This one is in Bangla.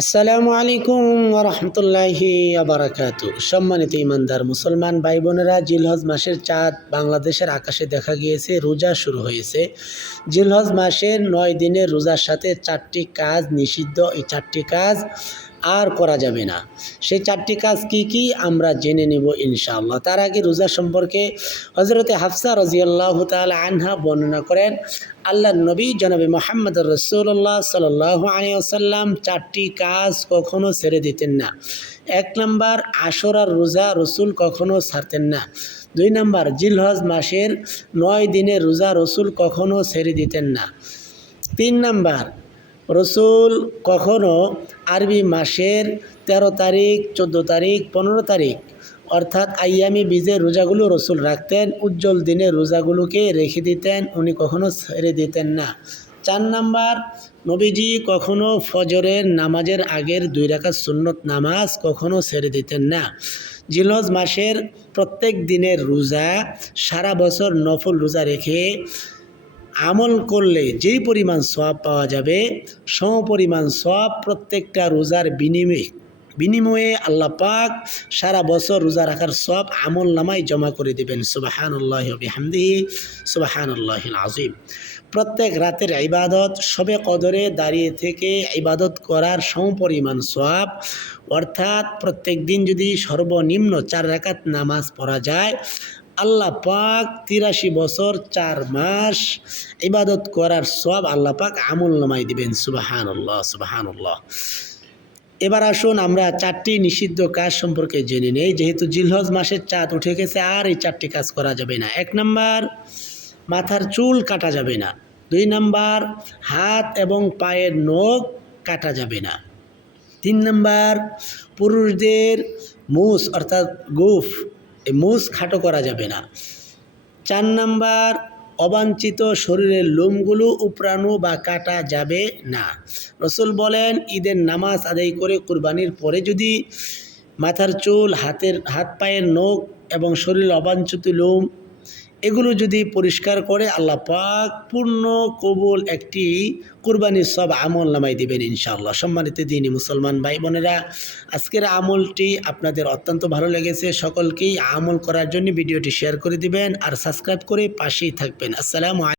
আসসালামু আলাইকুম ওয়া রাহমাতুল্লাহি ওয়া বারাকাতুহু। সম্মানিত ঈমানদার মুসলমান ভাই বোনেরা, জিলহজ মাসের চাঁদ বাংলাদেশের আকাশে দেখা গিয়েছে। রোজা শুরু হয়েছে। জিলহজ মাসের 9 দিনের রোজার সাথে 4টি কাজ নিষিদ্ধ। এই 4টি কাজ আর করা যাবে না। সেই 4টি কাজ কি কি আমরা জেনে নেব ইনশাআল্লাহ। তার আগে রোজা সম্পর্কে হযরতে হাফসা রাদিয়াল্লাহু তাআলা আনহা বর্ণনা করেন, আল্লাহর নবী জনাবে মুহাম্মদ রাসূলুল্লাহ সাল্লাল্লাহু আলাইহি ওয়াসাল্লাম 4টি কাজ কখনো ছেড়ে দিতেন না। 1 নাম্বার, আশুরার রোজা রসুল কখনো ছাড়তেন না। 2 নাম্বার, জিলহজ মাসের 9 দিনের রোজা রসুল কখনো ছেড়ে দিতেন না। 3 নাম্বার, রসুল কখনো আরবি মাসের 13 তারিখ, 14 তারিখ, 15 তারিখ অর্থাৎ আইয়ামি বীজের রোজাগুলো রসুল রাখতেন। উজ্জ্বল দিনের রোজাগুলোকে রেখে দিতেন, উনি কখনো ছেড়ে দিতেন না। 4 নাম্বার, নবীজি কখনো ফজরের নামাজের আগের 2 রাকাত সুন্নত নামাজ কখনো ছেড়ে দিতেন না। জিলহজ মাসের প্রত্যেক দিনের রোজা সারা বছর নফল রোজা রেখে আমল করলে যেই পরিমাণ সওয়াব পাওয়া যাবে, সমপরিমাণ সওয়াব প্রত্যেকটা রোজার বিনিময়ে আল্লাহ পাক সারা বছর রোজা রাখার সওয়াব আমল নামায় জমা করে দেবেন। সুবহানাল্লাহি ওয়া বিহামদিহি সুবহানাল্লাহিল আযীম। প্রত্যেক রাতের ইবাদত, শবে কদরে দাঁড়িয়ে থেকে ইবাদত করার সমপরিমাণ সওয়াব, অর্থাৎ প্রত্যেক দিন যদি সর্বনিম্ন 4 রাকাত নামাজ পড়া যায়, আল্লাহ পাক 83 বছর 4 মাস ইবাদত করার সওয়াব আল্লাহ পাক আমল নামায় দিবেন। সুবহানাল্লাহ সুবহানাল্লাহ। এবার আসুন আমরা 4টি নিষিদ্ধ কাজ সম্পর্কে জেনে নেই। যেহেতু জিলহজ মাসের চাঁদ উঠে গেছে, আর এই 4টি কাজ করা যাবে না। 1 নাম্বার, মাথার চুল কাটা যাবে না। 2 নাম্বার, হাত এবং পায়ের নখ কাটা যাবে না। 3 নাম্বার, পুরুষদের মুছ অর্থাৎ গোঁফ, এই মুছ খাটো করা যাবে না। 4 নাম্বার, অবাঞ্ছিত শরীরের লোমগুলো উপড়ানো বা কাটা যাবে না। রসুল বলেন, ঈদের নামাজ আদায় করে কুরবানির পরে যদি মাথার চুল, হাত পায়ের নখ এবং শরীরের অবাঞ্ছিত লোম এগুলো যদি পরিষ্কার করে, আল্লাহ পাক পূর্ণ কবুল একটি কুরবানির সব আমল নামাই দিবেন ইনশাআল্লাহ। সম্মানিত দ্বীনি মুসলমান ভাই বোনেরা, আজকের আমলটি আপনাদের অত্যন্ত ভালো লেগেছে। সকলকেই আমল করার জন্য ভিডিওটি শেয়ার করে দিবেন আর সাবস্ক্রাইব করে পাশেই থাকবেন। আসসালামু আলাইকুম।